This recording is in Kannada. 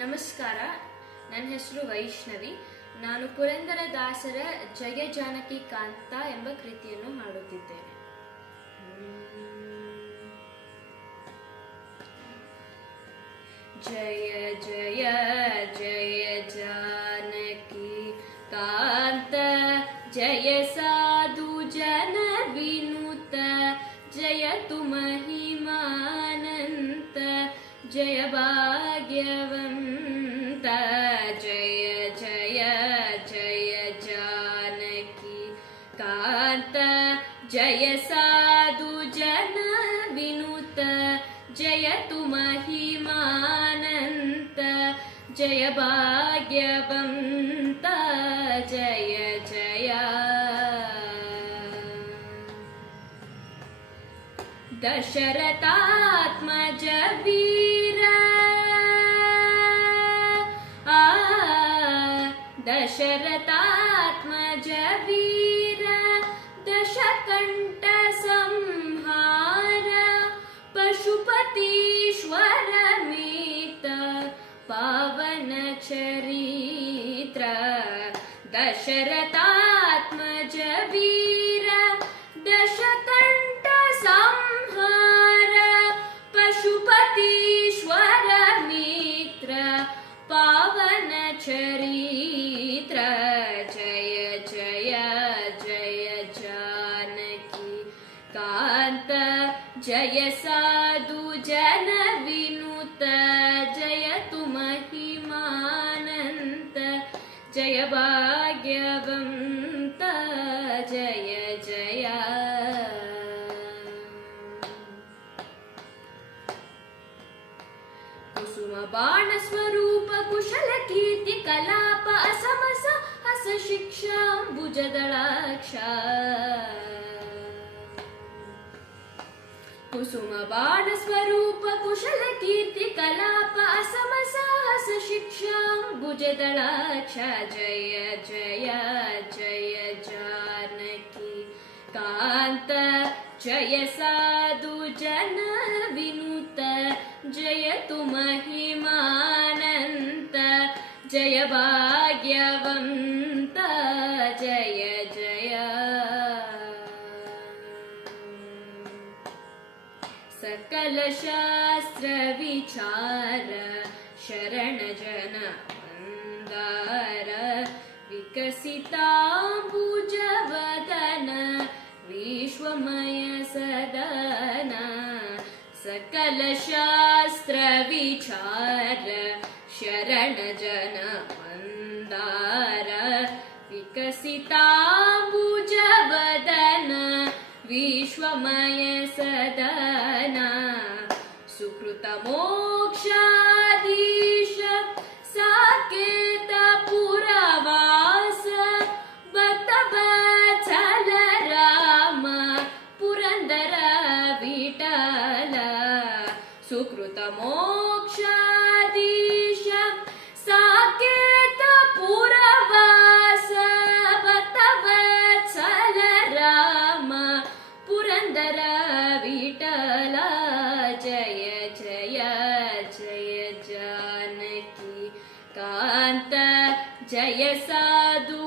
ನಮಸ್ಕಾರ. ನನ್ನ ಹೆಸರು ವೈಷ್ಣವಿ. ನಾನು ಪುರಂದರದಾಸರ ಜಯ ಜಾನಕಿ ಕಾಂತ ಎಂಬ ಕೃತಿಯನ್ನು ಹಾಡುತ್ತಿದ್ದೇನೆ. ಜಯ ಜಯ ಜಯ ಜಾನಕಿ ಕಾಂತ, ಜಯ ಸಾಧು ಜನ ವಿನುತ, ಜಯ ತು ಮಹಿಮಾನಂತ, ಜಯ ಭಾಗ್ಯವಂತ. ಜಯ ಜಯ ಜಯ ಜಾನಕಿ ಕಾಂತ, ಜಯ ಸಾಧು ಜನ ವಿನುತ, ಜಯ ತು ಮಹಿಮಾನಂತ, ಜಯ ಭಾಗ್ಯವಂತ. ಜಯ ಜಯ ದಶರಥಾತ್ಮಜ ವೀರ, ದಶರಥಾತ್ಮಜ ವೀರ, ದಶಕಂಠ ಸಂಹಾರ, ಪಶುಪತೀಶ್ವರ ಮಿತ, ಪಾವನ ಚರಿತ್ರ. ದಶರಥಾತ್ಮಜ ವೀರ, ದಶಕಂಠ ಸಂಹಾರ, ಪಶುಪತೀಶ್ವರ ಮಿತ್ರ, ಪಾವನ ಚರಿತ್ರ. ಜಯ ಜಯ ಜಯ ಜಾನಕಿ ಕಾಂತ, ಜಯ ಸಾಧು ಜನ ವಿನುತ, ಜಯ ತು ಮಹಿಮಾನಂತ, ಜಯ ಭಾಗ್ಯವಂತ. ಜಯ ಜಯ ಕುಸುಮ ಬಾಣ ಸ್ವರೂಪ, ಕುಶಲ ಕೀರ್ತಿ ಕಲಾಪ, ಅಸಮಸ ಹಸ ಶಿಕ್ಷಾ ಭುಜದಳಾಕ್ಷ. ಕುಸುಮ ಬಾಣ ಸ್ವರೂಪ, ಕುಶಲ ಕೀರ್ತಿ ಕಲಾಪ, ಅಸಮಸ ಹಸ ಶಿಕ್ಷಾ ಭುಜದಳಾಕ್ಷ. ಜಯ ಜಯ ಜಯ ಜಾನಕಿ ಕಾಂತ, ಜಯ ಸಾಧು ಜನ ವಿನುತ, ಜಯ ತು ಮಹಿಮಾನಂತ, ಜಯ ಭಾಗ್ಯವಂತ. ಜಯ ಜಯ ಸಕಲ ಶಾಸ್ತ್ರ ವಿಚಾರ, ಶರಣ ಜನ ಮಂದಾರ, ವಿಕಸಿತಾಂಬುಜ ವದನ, ವಿಶ್ವಮಯ ಸದನ. ಸಕಲ ಶಾಸ್ತ್ರ ವಿಚಾರ, ಶರಣ ಜನ ಮಂದಾರ, ವಿಕಸಿತಾಂಬುಜ ವದನ, ವಿಶ್ವಮಯ ಸದನ. ಸುಕೃತ ಮೋಕ್ಷಾಧೀಶ, ಸಾಕೇತ ಪುರವಾಸ, ಭಕ್ತವತ್ಸಲ ರಾಮ, ಪುರಂದರ ವಿಠಲ. ಸುಕೃತ ಮೋಕ್ಷಾಧೀಶ, ಸಾಕೇತ ಪುರವಾಸ, ಭಕ್ತವತ್ಸಲ ರಾಮ, ಪುರಂದರ ವಿಠಲ. ಜಯ ಜಯ ಜಯ ಜಾನಕಿ ಕಾಂತ, ಜಯ ಸಾಧು